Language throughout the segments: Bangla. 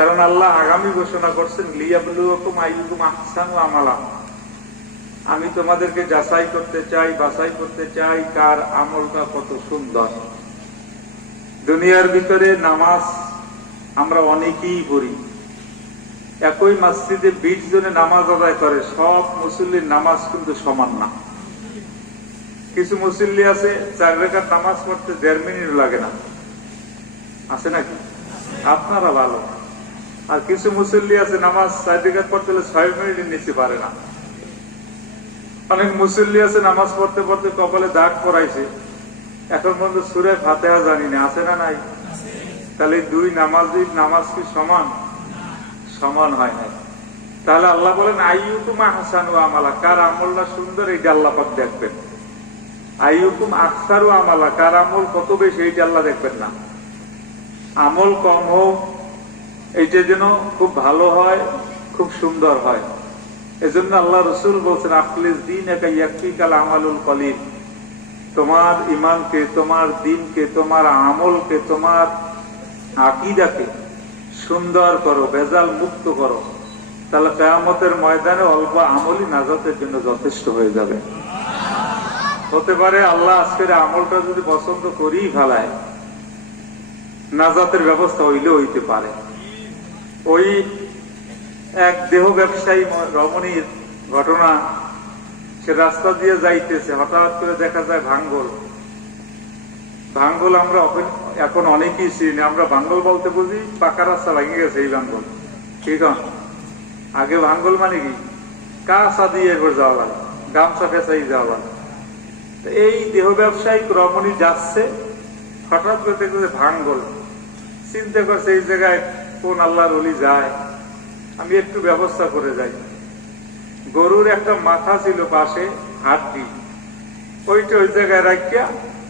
কারণ আল্লাহ আগামী ঘোষণা করছেন লিয়াবলুয়াকুম আইয়ুকুম আহসানু আমালা, আমি তোমাদেরকে যাচাই করতে চাই, বাছাই করতে চাই কার আমলটা কত সুন্দর। দুনিয়ার ভিতরে নামাজ আমরা অনেকেই পড়ি, একই মসজিদে 20 জনে নামাজ আদায় করে, সব মুসল্লির নামাজ কিন্তু সমান না। কিছু মুসল্লি আছে 4 রাকাত নামাজ পড়তে 1.5 মিনিট লাগে না, আছে নাকি? আপনারা ভালো। আর কিছু মুসল্লি আছে নামাজ 4 রাকাত পড়তে হলে 6 মিনিটের নিচে পারে না। অনেক মুসল্লি আছে নামাজ পড়তে পড়তে কপালে দাগ পড়াইছে, এখন পর্যন্ত সূরা ফাতিহা জানি না, আছে না নাই? তাহলে দুই নামাজ কি সমান? সমান হয় না। তাহলে আল্লাহ বলেন আইয়ুকুম আহসানু আমালা, কার আমলটা সুন্দর এইটা আল্লাহ পাক দেখবেন। আইয়ুকুম আকসারু আমালা, কার আমল কত বেশি এইটা আল্লাহ দেখবেন না। আমল কম হোক, এইটা যেন খুব ভালো হয়, খুব সুন্দর হয়। এজন্য আল্লাহ রাসূল বলছেন আখলিস দীনাকা ইয়াকফিকাল আমালুল কলিল, তোমার ঈমানকে, তোমার দ্বীনকে, তোমার আমলকে, তোমার আকীদাকে সুন্দর করো, ভেজাল মুক্ত করো, তাহলে কিয়ামতের ময়দানে অল্প আমলই নাজাতের জন্য যথেষ্ট হয়ে যাবে। হতে পারে আল্লাহ আজকের আমলটা যদি পছন্দ করেই ফেলায়, নাজাতের ব্যবস্থা হইলেও হইতে পারে। ওই এক দেহ ব্যবসায়ী রমণীর ঘটনা, সে রাস্তা দিয়ে যাইতেছে, হঠাৎ করে দেখা যায় ভাঙ্গল। ভাঙ্গল আমরা এখন অনেকেই চিনি, আমরা ভাঙ্গল বলতে বুঝি পাকা রাস্তা ভেঙে গেছে এই ভাঙ্গল, ঠিক আছে? আগে ভাঙ্গল মানে কি, কাঁচা দিয়ে এবার যাওয়া লাগে, গামছা ফেঁচাই যাওয়া লাগে। এই দেহ ব্যবসায়িক রমণী যাচ্ছে, হঠাৎ করে দেখছে ভাঙ্গল। চিন্তা করছে এই জায়গায় কোন আল্লাহর ওলি যায়, আমি একটু ব্যবস্থা করে যাই। গরুর একটা মাথা ছিল পাশে, হাড্ডি, ওইটা ওই জায়গায় রাখিয়া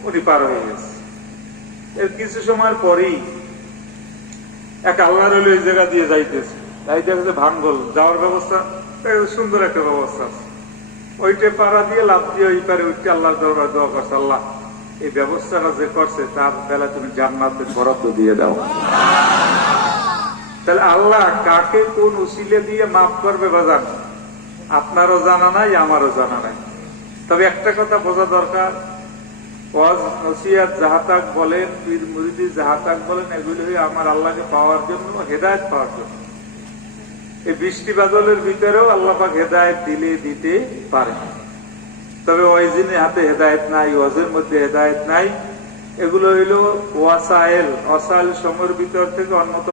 উনি পার হয়ে গেছে। এর কিছু সময় পরেই এক আল্লাহর ওলি ওই জায়গা দিয়ে যাইতেছে, তাই দেখছে ভাঙ্গল, যাওয়ার ব্যবস্থা সুন্দর একটা ব্যবস্থা আছে। ওইটা পাড়া দিয়ে লাভ দিয়ে ওই পারে ওইটা আল্লাহ দরবার দোয়া করছে, আল্লাহ এই ব্যবস্থাটা যে করছে তার বেলা তুমি জান্নাতের বরাদ্দ দিয়ে দাও। তাহলে আল্লাহ কাকে কোন উসিলে দিয়ে মাফ করবে বাজান, আপনারও জানা নাই, আমারও জানা নাই। তবে একটা কথা বোঝা দরকার, ওয়াজ নসিহত যাহাতাক বলেন, পীর মুরিদি যাহাতাক বলেন, এগুলি আমার আল্লাহকে পাওয়ার জন্য, হেদায়েত পাওয়ার জন্য। এই বৃষ্টি বাদলের ভিতরেও আল্লাহ পাক হেদায়েত দিতে পারে। তবে ওয়াইজিনের হাতে হেদায়েত নাই, ওয়াজের মধ্যে হেদায়েত নাই। এগুলো হইল ওয়াসাইল, অসাইল সময়ের ভিতর থেকে অন্যতম।